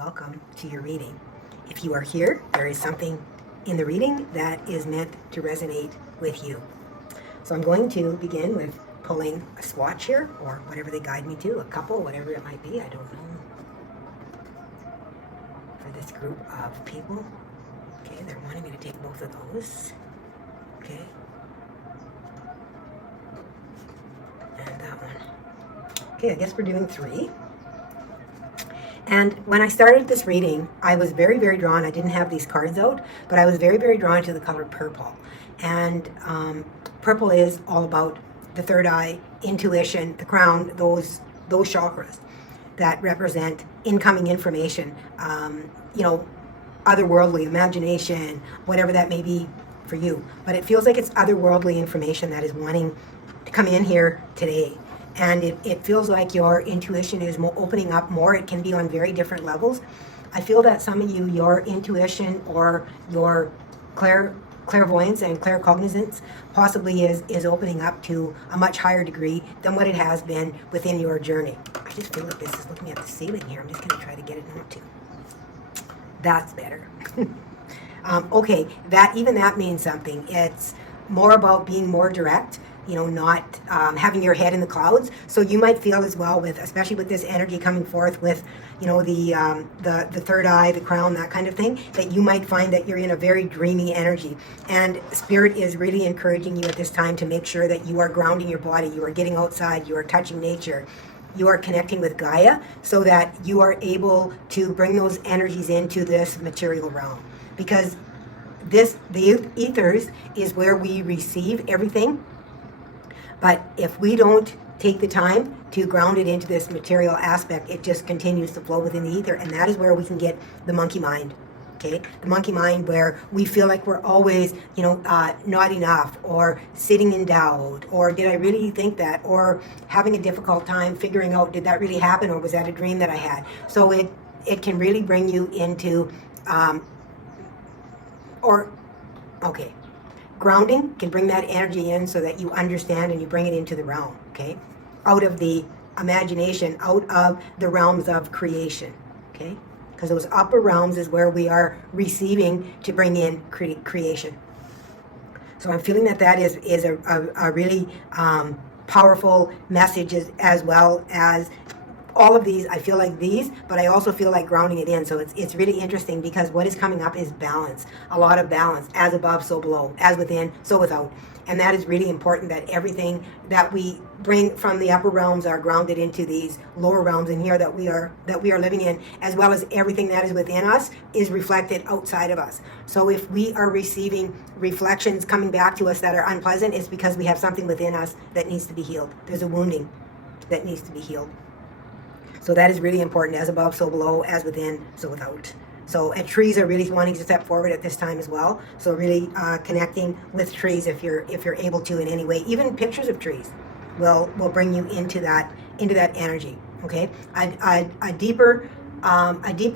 welcome to your reading. If you are here, there is something in the reading that is meant to resonate with you. So I'm going to begin with pulling a swatch here, or whatever they guide me to, a couple, whatever it might be, I don't know, for this group of people. Okay, they're wanting me to take both of those. Okay. And that one. Okay, I guess we're doing 3. And when I started this reading, I was very, very drawn. I didn't have these cards out, but I was very, very drawn to the color purple. And purple is all about the third eye, intuition, the crown, those chakras that represent incoming information, otherworldly imagination, whatever that may be for you. But it feels like it's otherworldly information that is wanting to come in here today. And it feels like your intuition is opening up more. It can be on very different levels. I feel that some of you, your intuition or your clairvoyance and claircognizance possibly is opening up to a much higher degree than what it has been within your journey. I just feel like this is looking at the ceiling here. I'm just going to try to get it not to. That's better. Okay, that means something. It's more about being more direct, not having your head in the clouds. So you might feel as well especially with this energy coming forth with, the third eye, the crown, that kind of thing, that you might find that you're in a very dreamy energy. And Spirit is really encouraging you at this time to make sure that you are grounding your body, you are getting outside, you are touching nature, you are connecting with Gaia so that you are able to bring those energies into this material realm. Because the ethers is where we receive everything. But if we don't take the time to ground it into this material aspect, it just continues to flow within the ether. And that is where we can get the monkey mind. Okay, the monkey mind where we feel like we're always, not enough, or sitting in doubt, or did I really think that, or having a difficult time figuring out, did that really happen, or was that a dream that I had? So it can really bring you into, grounding can bring that energy in so that you understand and you bring it into the realm, okay? Out of the imagination, out of the realms of creation, okay? Because those upper realms is where we are receiving to bring in creation. So I'm feeling that is a really powerful message as well as all of these. I feel like these, but I also feel like grounding it in. So it's really interesting because what is coming up is balance. A lot of balance. As above, so below. As within, so without. And that is really important, that everything that we bring from the upper realms are grounded into these lower realms in here that we are living in, as well as everything that is within us is reflected outside of us. So if we are receiving reflections coming back to us that are unpleasant, it's because we have something within us that needs to be healed. There's a wounding that needs to be healed. So that is really important. As above, so below. As within, so without. So, and trees are really wanting to step forward at this time as well. So really connecting with trees if you're able to in any way. Even pictures of trees will bring you into that energy. Okay, a deeper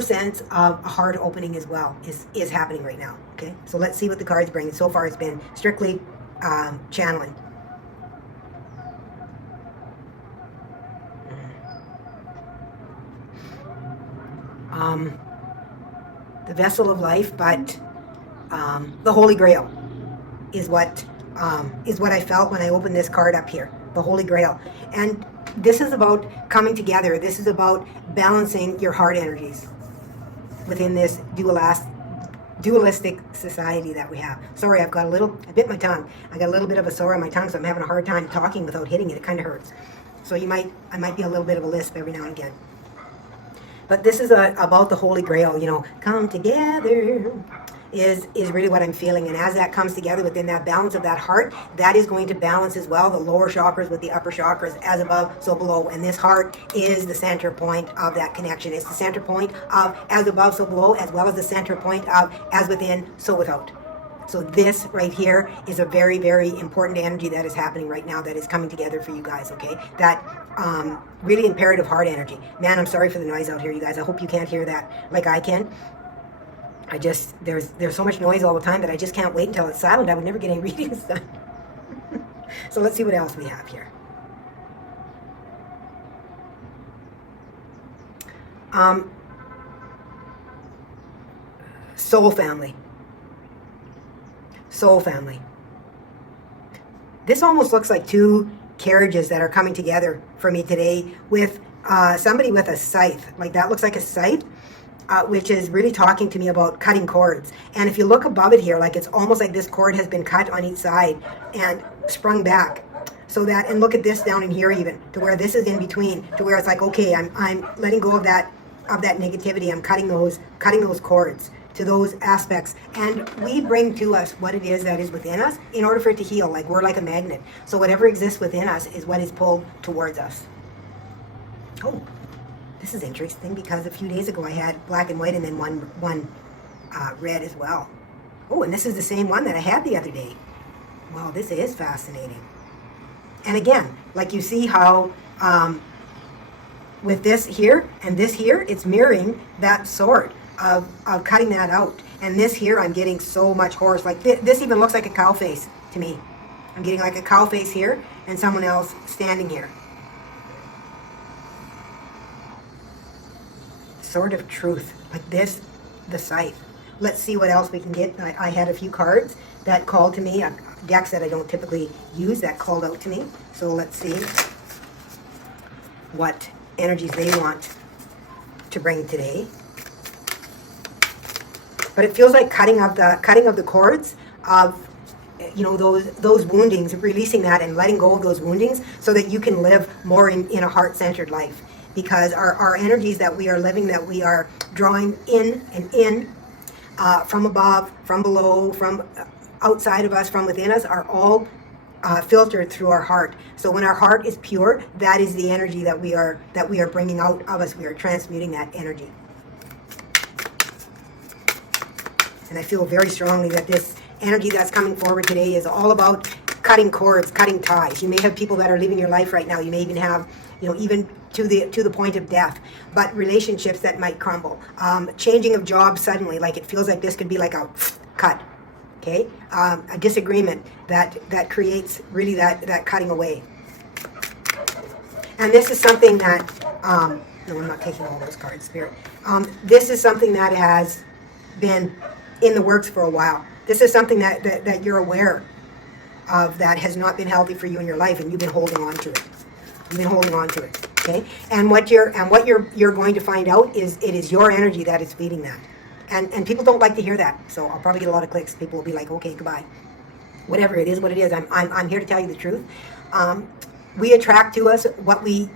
sense of a heart opening as well is happening right now. Okay, so let's see what the cards bring. So far, it's been strictly channeling. The vessel of life, but the Holy Grail is what I felt when I opened this card up here. The Holy Grail. And this is about coming together. This is about balancing your heart energies within this dualistic society that we have. Sorry, I bit my tongue. I got a little bit of a sore on my tongue, so I'm having a hard time talking without hitting it. It kind of hurts. So I might be a little bit of a lisp every now and again. But this is about the Holy Grail, come together is really what I'm feeling. And as that comes together within that balance of that heart, that is going to balance as well the lower chakras with the upper chakras, as above, so below. And this heart is the center point of that connection. It's the center point of as above, so below, as well as the center point of as within, so without. So this right here is a very, very important energy that is happening right now that is coming together for you guys, okay? That really imperative heart energy. Man, I'm sorry for the noise out here, you guys. I hope you can't hear that like I can. There's so much noise all the time that I just can't wait until it's silent. I would never get any readings done. So let's see what else we have here. Soul family. Soul family. This almost looks like two carriages that are coming together for me today with somebody with a scythe. Like that looks like a scythe, which is really talking to me about cutting cords. And if you look above it here, like it's almost like this cord has been cut on each side and sprung back. So that, and look at this down in here even, to where this is in between, to where it's like, okay, I'm letting go of that negativity. I'm cutting those cords to those aspects, and we bring to us what it is that is within us in order for it to heal. Like we're like a magnet, so whatever exists within us is what is pulled towards us. Oh, this is interesting, because a few days ago I had black and white and then one red as well. Oh, and this is the same one that I had the other day. Wow, this is fascinating. And again, like you see how with this here and this here, it's mirroring that sort of cutting that out. And this here, I'm getting so much horse. Like this even looks like a cow face to me. I'm getting like a cow face here and someone else standing here. Sword of truth, like this, the scythe. Let's see what else we can get. I had a few cards that called to me, decks that I don't typically use that called out to me. So let's see what energies they want to bring today. But it feels like cutting of the cords of, you know, those woundings, releasing that and letting go of those woundings so that you can live more in a heart-centered life. Because our energies that we are living, that we are drawing in and in, from above, from below, from outside of us, from within us, are all filtered through our heart. So when our heart is pure, that is the energy that we are bringing out of us. We are transmuting that energy. And I feel very strongly that this energy that's coming forward today is all about cutting cords, cutting ties. You may have people that are leaving your life right now. You may even have, you know, even to the point of death, but relationships that might crumble. Changing of jobs suddenly, like it feels like this could be like a cut. Okay, a disagreement that creates really that cutting away. And this is something that, no, I'm not taking all those cards, Spirit. This is something that has been in the works for a while. This is something that you're aware of that has not been healthy for you in your life, and you've been holding on to it. You've been holding on to it. Okay, and what you're going to find out is it is your energy that is feeding that. And people don't like to hear that, so I'll probably get a lot of clicks. People will be like, okay, goodbye. Whatever it is, what it is. I'm here to tell you the truth. We attract to us what we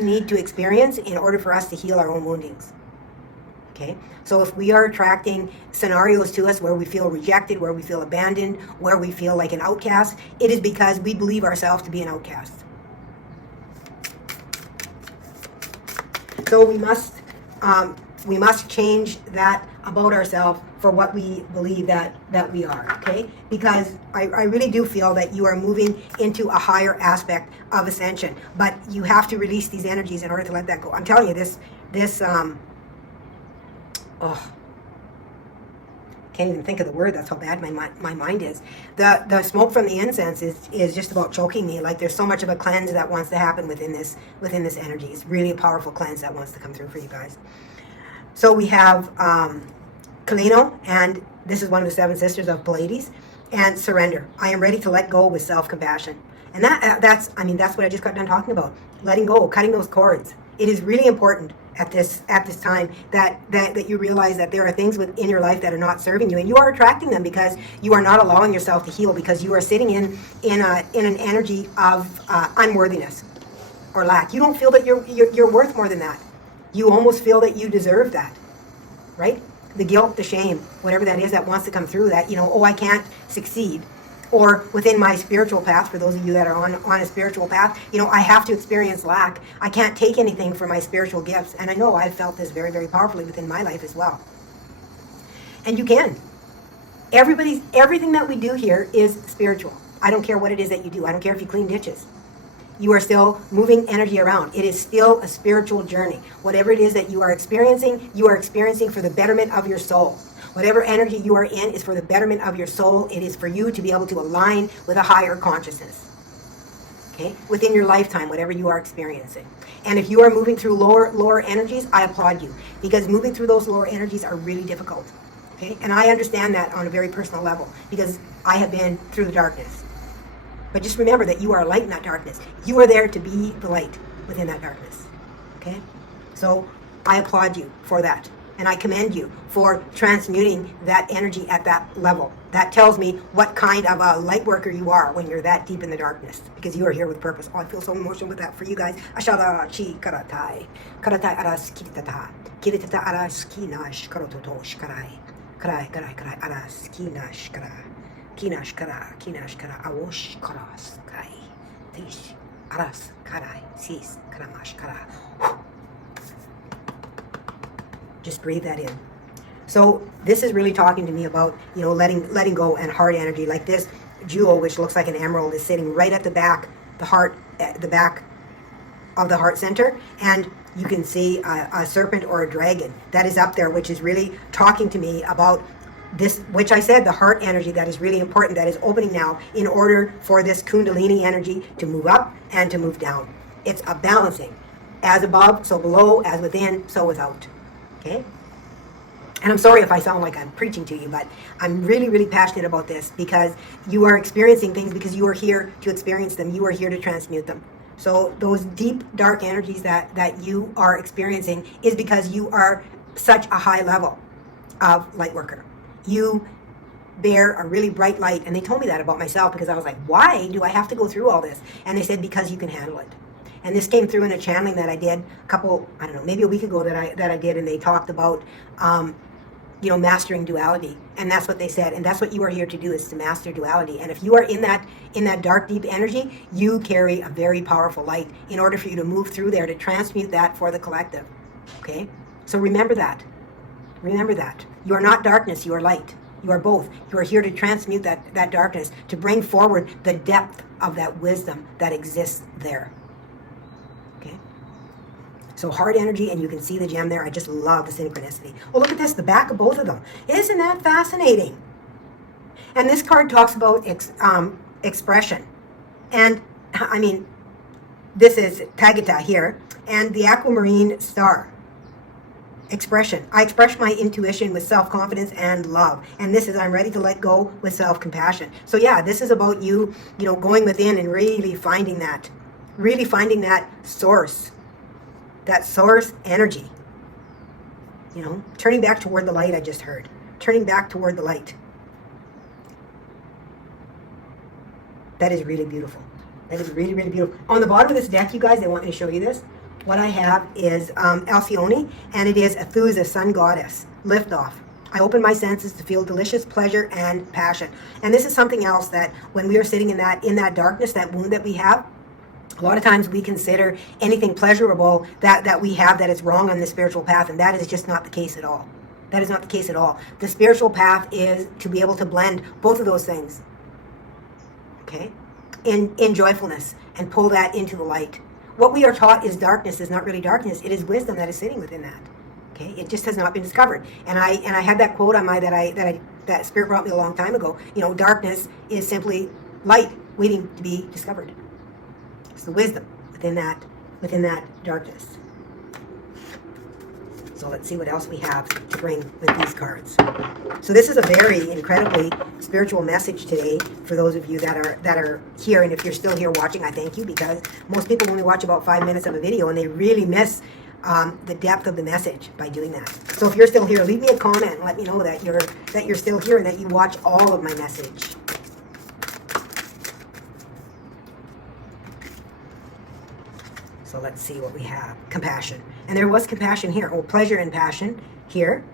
need to experience in order for us to heal our own woundings. Okay, so if we are attracting scenarios to us where we feel rejected, where we feel abandoned, where we feel like an outcast, it is because we believe ourselves to be an outcast. So we must change that about ourselves for what we believe that we are, okay? Because I really do feel that you are moving into a higher aspect of ascension, but you have to release these energies in order to let that go. I'm telling you, this can't even think of the word. That's how bad my mind is. The smoke from the incense is just about choking me. Like there's so much of a cleanse that wants to happen within this energy. It's really a powerful cleanse that wants to come through for you guys. So we have Kalino, and this is one of the 7 sisters of Pleiades, and surrender. I am ready to let go with self-compassion. And that's what I just got done talking about. Letting go, cutting those cords. It is really important at this time that you realize that there are things within your life that are not serving you, and you are attracting them because you are not allowing yourself to heal, because you are sitting in an energy of unworthiness or lack. You don't feel that you're worth more than that. You almost feel that you deserve that, right? The guilt, the shame, whatever that is that wants to come through, that, you know, oh, I can't succeed. Or within my spiritual path, for those of you that are on a spiritual path, you know, I have to experience lack. I can't take anything for my spiritual gifts. And I know I've felt this very, very powerfully within my life as well. And you can. Everything that we do here is spiritual. I don't care what it is that you do. I don't care if you clean ditches. You are still moving energy around. It is still a spiritual journey. Whatever it is that you are experiencing for the betterment of your soul. Whatever energy you are in is for the betterment of your soul. It is for you to be able to align with a higher consciousness. Okay? Within your lifetime, whatever you are experiencing. And if you are moving through lower energies, I applaud you. Because moving through those lower energies are really difficult. Okay? And I understand that on a very personal level because I have been through the darkness. But just remember that you are a light in that darkness. You are there to be the light within that darkness. Okay? So I applaud you for that. And I commend you for transmuting that energy at that level. That tells me what kind of a light worker you are when you're that deep in the darkness. Because you are here with purpose. Oh, I feel so emotional with that for you guys. Ashada chi karatai. Karatai aras kiritata. Kiritata aras kinash karototo shkarai. Karai karai karai aras kinash karai. Kinash kara, kinash kara, awosh karas kai. Tish aras karai. Sis karamash kara. Just breathe that in. So this is really talking to me about, letting go and heart energy. Like this jewel, which looks like an emerald, is sitting right at the back, the back of the heart center, and you can see a serpent or a dragon that is up there, which is really talking to me about this, which I said, the heart energy that is really important, that is opening now in order for this kundalini energy to move up and to move down. It's a balancing. As above, so below, as within, so without. Okay? And I'm sorry if I sound like I'm preaching to you, but I'm really, really passionate about this because you are experiencing things because you are here to experience them. You are here to transmute them. So those deep, dark energies that you are experiencing is because you are such a high level of light worker. You bear a really bright light. And they told me that about myself because I was like, why do I have to go through all this? And they said, because you can handle it. And this came through in a channeling that I did maybe a week ago that I did, and they talked about, mastering duality. And that's what they said. And that's what you are here to do, is to master duality. And if you are in that dark, deep energy, you carry a very powerful light in order for you to move through there, to transmute that for the collective. Okay? So remember that. Remember that. You are not darkness, you are light. You are both. You are here to transmute that darkness, to bring forward the depth of that wisdom that exists there. Okay? So heart energy, and you can see the gem there. I just love the synchronicity. Oh, look at this, the back of both of them. Isn't that fascinating? And this card talks about expression. And, this is Tagata here, and the aquamarine star. Expression. I express my intuition with self-confidence and love. And this is, I'm ready to let go with self-compassion. So yeah, this is about you, going within and really finding that source energy. Turning back toward the light. I just heard. Turning back toward the light. That is really beautiful. That is really, really beautiful. On the bottom of this deck, you guys, they want me to show you this. What I have is Alcyone, and it is Athusa, sun goddess, liftoff. I open my senses to feel delicious pleasure and passion. And this is something else that when we are sitting in that darkness, that wound that we have, a lot of times we consider anything pleasurable that we have that is wrong on the spiritual path, and that is just not the case at all. That is not the case at all. The spiritual path is to be able to blend both of those things, okay, in joyfulness, and pull that into the light. What we are taught is darkness is not really darkness. It is wisdom that is sitting within that. Okay, it just has not been discovered. And I had that quote on that Spirit brought me a long time ago. Darkness is simply light waiting to be discovered. It's the wisdom within that darkness. So let's see what else we have to bring with these cards. So this is a very incredibly spiritual message today for those of you that are here. And if you're still here watching, I thank you, because most people only watch about 5 minutes of a video and they really miss the depth of the message by doing that. So if you're still here, leave me a comment and let me know that you're still here and that you watch all of my message. So let's see what we have. Compassion. And there was compassion here. Oh, pleasure and passion here.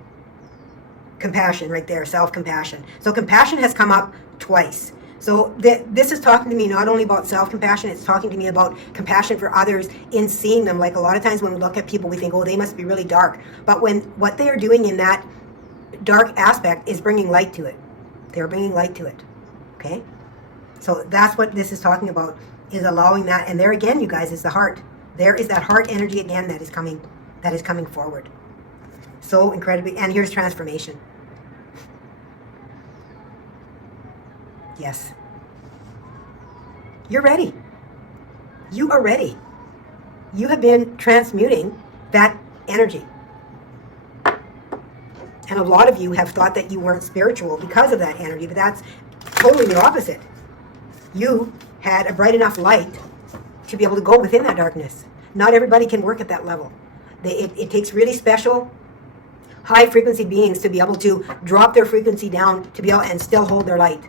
Compassion right there, self-compassion. So compassion has come up twice. So this is talking to me not only about self-compassion, it's talking to me about compassion for others in seeing them. Like a lot of times when we look at people, we think, oh, they must be really dark. But what they are doing in that dark aspect is bringing light to it. They're bringing light to it. Okay? So that's what this is talking about, is allowing that. And there again, you guys, is the heart. There is that heart energy again that is coming forward. So incredibly, and here's transformation. Yes. You're ready. You are ready. You have been transmuting that energy. And a lot of you have thought that you weren't spiritual because of that energy, but that's totally the opposite. You had a bright enough light to be able to go within that darkness. Not everybody can work at that level. It takes really special, high frequency beings to be able to drop their frequency down to be able and still hold their light.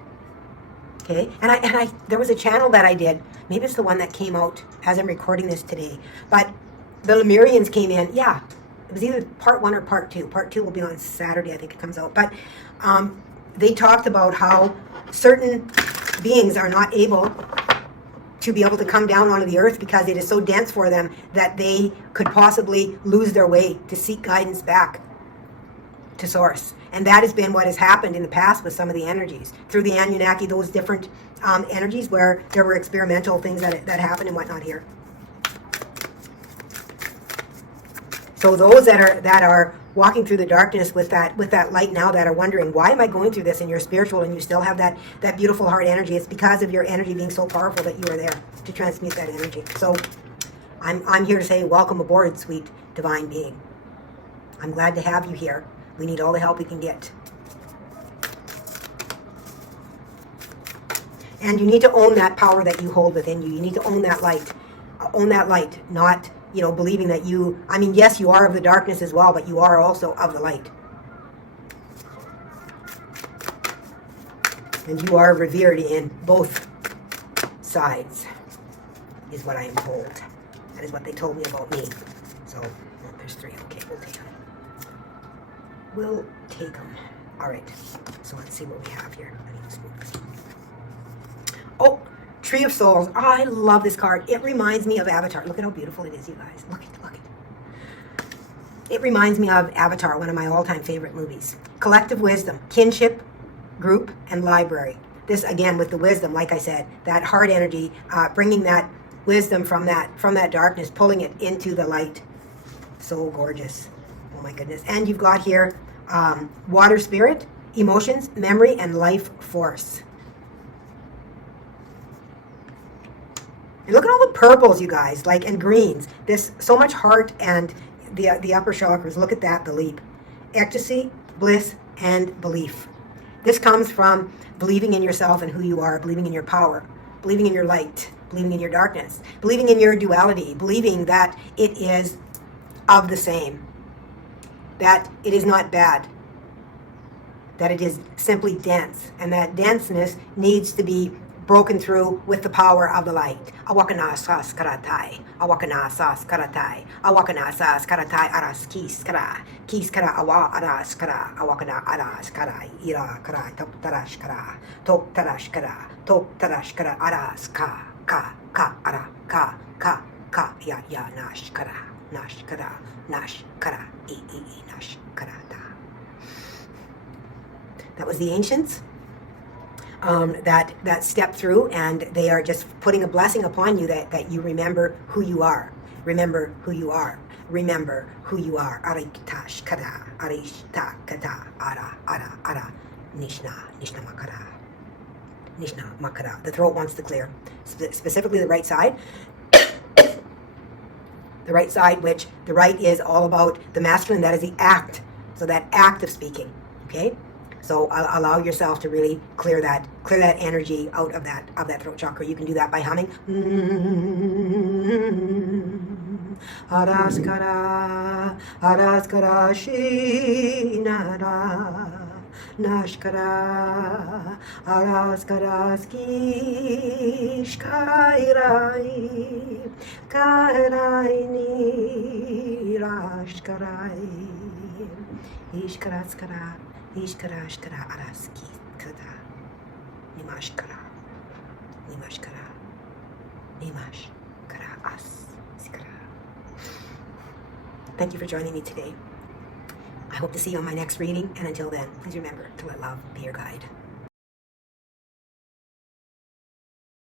Okay, and I there was a channel that I did. Maybe it's the one that came out as I'm recording this today. But the Lemurians came in. Yeah, it was either part 1 or part 2. Part 2 will be on Saturday, I think it comes out. But they talked about how certain beings are not able to be able to come down onto the earth because it is so dense for them that they could possibly lose their way to seek guidance back to source. And that has been what has happened in the past with some of the energies. Through the Anunnaki, those different energies where there were experimental things that happened and whatnot here. So those that are walking through the darkness with that light now, that are wondering, why am I going through this? And you're spiritual and you still have that beautiful heart energy. It's because of your energy being so powerful that you are there to transmute that energy. So I'm here to say, welcome aboard, sweet divine being. I'm glad to have you here. We need all the help we can get. And you need to own that power that you hold within you. You need to own that light. Own that light, not, believing that you, yes, you are of the darkness as well, but you are also of the light. And you are revered in both sides, is what I am told. That is what they told me about me. So, there's 3. Okay, we'll take them. We'll take them. All right. So let's see what we have here. I need to smooth this. Oh, Tree of Souls. Oh, I love this card. It reminds me of Avatar. Look at how beautiful it is, you guys. Look at. It reminds me of Avatar, one of my all-time favorite movies. Collective wisdom, kinship, group, and library. This, again, with the wisdom, like I said, that heart energy, bringing that wisdom from that darkness, pulling it into the light. So gorgeous. Oh my goodness. And you've got here water spirit, emotions, memory, and life force. And look at all the purples, you guys, and greens. This so much heart and the upper chakras. Look at that, the leap. Ecstasy, bliss, and belief. This comes from believing in yourself and who you are, believing in your power, believing in your light, believing in your darkness, believing in your duality, believing that it is of the same, that it is not bad, that it is simply dense, and that denseness needs to be broken through with the power of the light. Awakana sas karatai, awakana sas karatai, awakana sas karatai aras kis kara awa aras kara, awakana aras kara, ira kara, top tarash kara, aras ka ara ka ya nash kara, nash kara, e nash kara da. That was the ancients. That step through, and they are just putting a blessing upon you that you remember who you are. Remember who you are. Remember who you are. Ariktash kada, arishta kada, ara, nishna makara. Nishna makara. The throat wants to clear. Specifically the right side. The right side, which the right is all about the masculine, that is the act. So that act of speaking. Okay? So allow yourself to really clear that energy out of that throat chakra. You can do that by humming. Araskara, araskara, shinara, nashkara, araskara, skishkairai, karaini, rashkarai, ishkaraskara. Ishkara araski kada nimashkara as skara. Thank you for joining me today. I hope to see you on my next reading, and until then, please remember to let love be your guide.